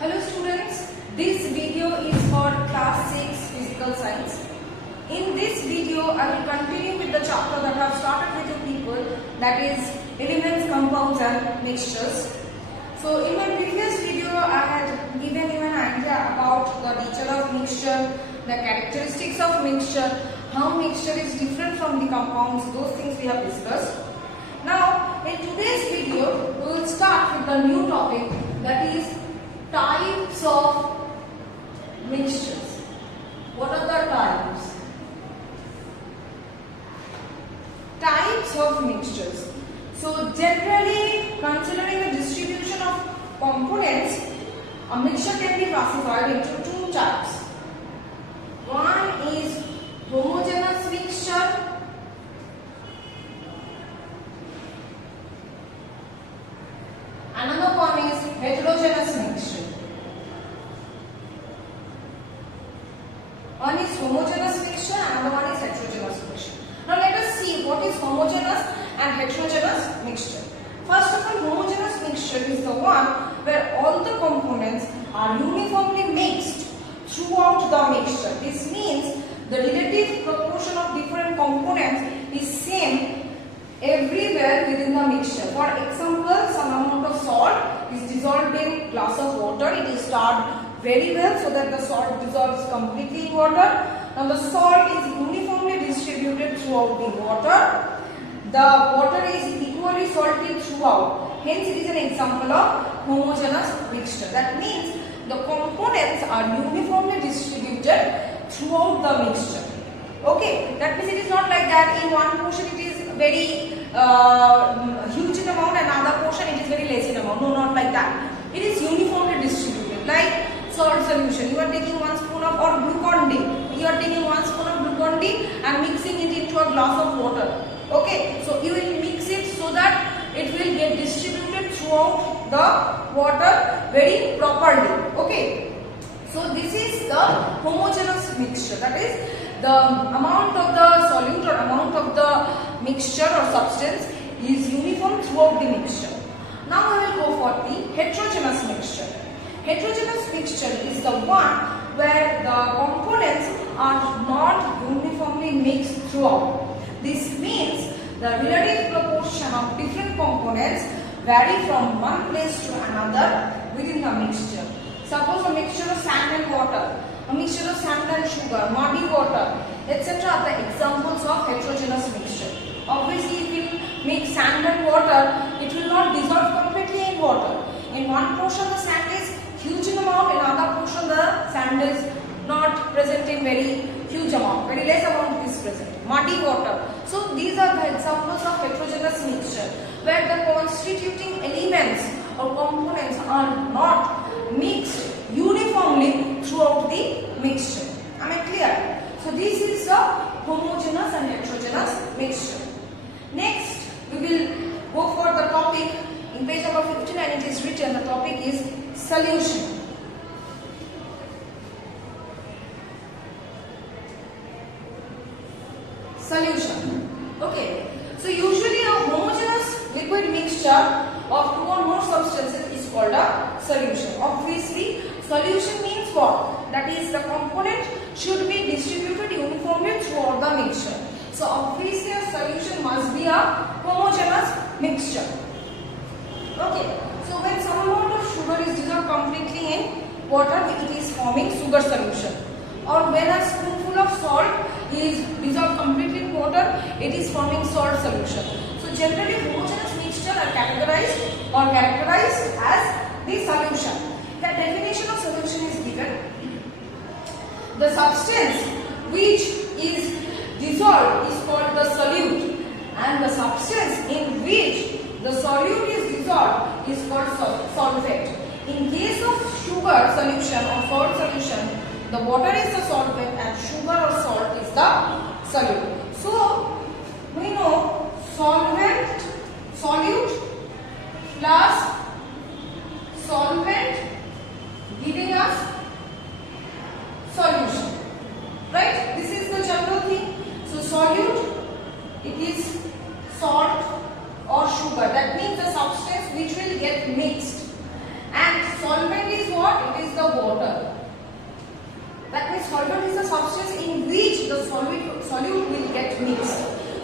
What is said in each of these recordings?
Hello students, this video is for class 6 physical science. In this video I will continue with the chapter that I have started with you people, that is elements, compounds and mixtures. So in my previous video I had given you an idea about the nature of mixture, the characteristics of mixture, how mixture is different from the compounds, those things we have discussed. Now in today's video we will start with the new topic, that is types of mixtures. What are the types? Types of mixtures. So generally, considering the distribution of components, a mixture can be classified into two types. One is homogeneous mixture . Another one is heterogeneous mixture. One is homogeneous mixture, another one is heterogeneous mixture. Now let us see what is homogeneous and heterogeneous mixture. First of all, homogeneous mixture is the one where all the components are uniformly mixed throughout the mixture. This means the relative proportion of different components is same everywhere within the mixture. For example, some amount of salt is dissolved in glass of water. It is stirred very well so that the salt dissolves completely in water. Now the salt is uniformly distributed throughout the water. The water is equally salty throughout. Hence it is an example of homogeneous mixture. That means the components are uniformly distributed throughout the mixture. Okay, that means it is not like that in one portion it is very huge in amount and another portion it is very less in amount. No, not like that. It is uniformly distributed. Like salt solution, you are taking 1 spoon of or glucon-D. You are taking 1 spoon of glucon-D and mixing it into a glass of water. Okay, so you will mix it so that it will get distributed throughout the water very properly. Okay, so this is the homogeneous mixture. That is the amount of the solute or amount of the mixture or substance is uniform throughout the mixture. Now we will go for the heterogeneous mixture. Heterogeneous mixture is the one where the components are not uniformly mixed throughout. This means the relative proportion of different components vary from one place to another within the mixture. Suppose a mixture of sand and water, a mixture of sand and sugar, muddy water, etc. are the examples of heterogeneous mixture. Obviously, if you mix sand and water, it will not dissolve completely in water. In one portion the sand is huge in amount, in another portion the sand is not present in very huge amount, very less amount is present. Muddy water. So these are the examples of heterogeneous mixture, where the constituting elements or components are not mixed uniformly throughout the mixture. Am I clear? So this is the homogeneous and heterogeneous mixture. Next, we will go for the topic. In page number 59 it is written, the topic is solution. Solution. Okay. So usually a homogeneous liquid mixture of two or more substances is called a solution. Obviously, solution means what? That is, the component should be distributed uniformly throughout the mixture. So obviously a solution must be a homogeneous mixture. Okay. So when some amount of sugar is dissolved completely in water, it is forming sugar solution. Or when a spoonful of salt is dissolved completely in water, it is forming salt solution. So generally homogeneous mixture are characterized as the solution. The definition of solution is given. The substance which is dissolved is called the solute, and the substance in which the solute is dissolved is called solvent. In case of sugar solution or salt solution, the water is the solvent and sugar or salt is the solute. So we know solvent, solute plus solvent giving us solution. Right? This is the general thing. So solute, it is salt or sugar. That means the substance which will get mixed. And solvent is what? It solvent is the substance in which the solute will get mixed.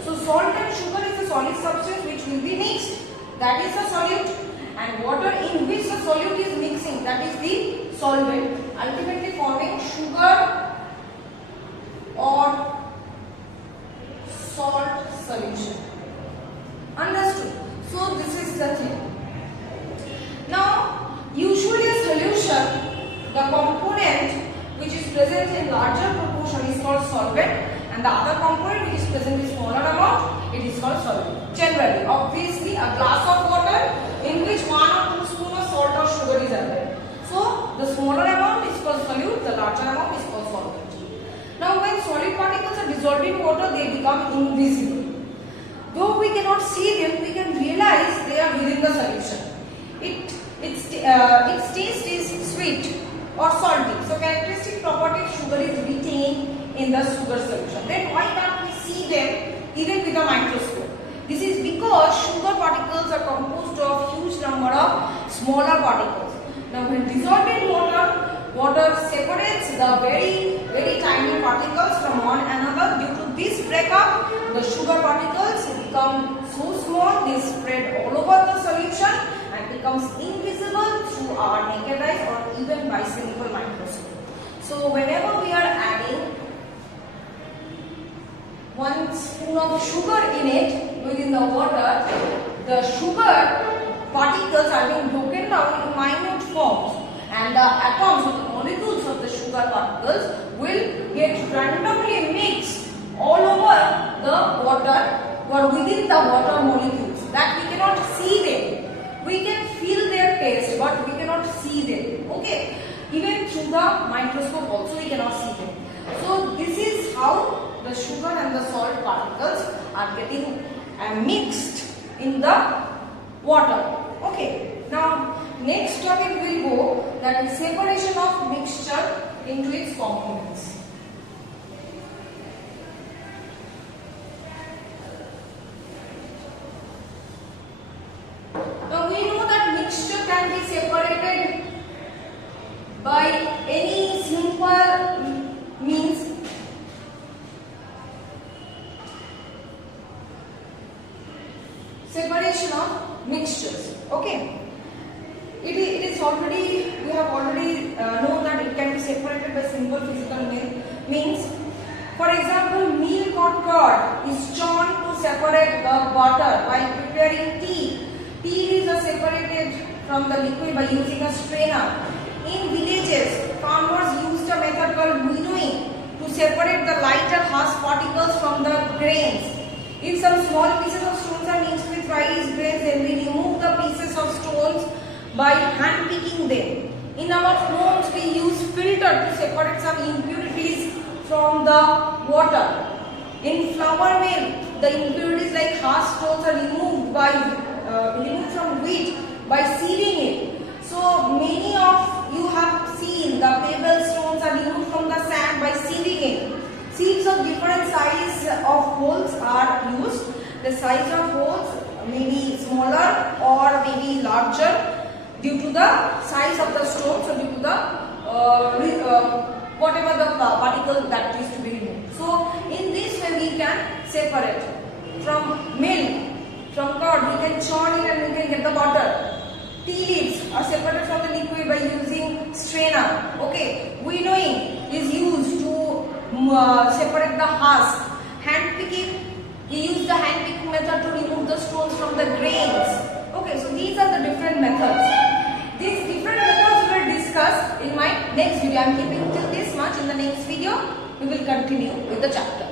So salt and sugar is a solid substance which will be mixed. That is the solute. And water in which the solute is mixing, that is the solvent, ultimately forming sugar or salt solution. Understood? So this is the thing. Now, usually a solution, the component which is present in larger proportion is called solvent, and the other component which is present in smaller amount, it is called solvent. Generally, obviously, a glass of water in which 1 or 2 spoons of salt or sugar is added. So, the smaller amount is called solute, the larger amount is called solvent. Now, when solid particles are dissolved in water, they become invisible. Though we cannot see them, we can realize they are within the solution. Its taste is sweet or salty. So, characteristic property of sugar is retained in the sugar solution. Then, why can't we see them even with a microscope? This is because sugar particles are composed of huge number of smaller particles. Now, when dissolved in water, water separates the very tiny particles from one another. Due to this breakup, the sugar particles become so small, they spread all over the solution and becomes invisible through our naked eyes or even by simple microscope. So, whenever we are adding 1 spoon of sugar in it within the water, the sugar particles are being broken down in minute forms, and the atoms or the molecules of the sugar particles will get randomly mixed all over the water or within the water molecules, that we cannot see them. We can feel their taste, but we cannot see them. Okay, even through the microscope also we cannot see them. So this is how the sugar and the salt particles are getting mixed in the water. Okay, now next topic will go, that is separation of mixture into its components. Now we know that mixture can be separated by any simple means. Separation of mixtures. Okay, it is already, we have already known that it can be separated by simple physical means. For example, milk or curd is churned to separate the butter by preparing tea. Tea is separated from the liquid by using a strainer. In villages, farmers used a method called winnowing to separate the lighter harsh particles from the grains. If some small pieces of stones are mixed with rice grains, then we remove the pieces of stones by hand picking them. In our homes, we use filter to separate some impurities from the water. In flour mill, the impurities like harsh stones are removed from wheat by sieving it. So many of you have seen the pebble stones are removed from the sand by sieving it. Sieves of different size of holes are used. The size of holes may be smaller or may be larger due to the size of the stones or due to the whatever the particle that is to be removed. So in this way we can separate from milk, from curd, we can churn it and we can get the butter. Tea leaves are separated from the liquid by using strainer. Okay, winnowing is used to separate the husk. Hand picking, we use the hand picking method to remove the stones from the grains. Okay, so these are the different methods. These different methods we will discuss in my next video. I am keeping till this much. In the next video, we will continue with the chapter.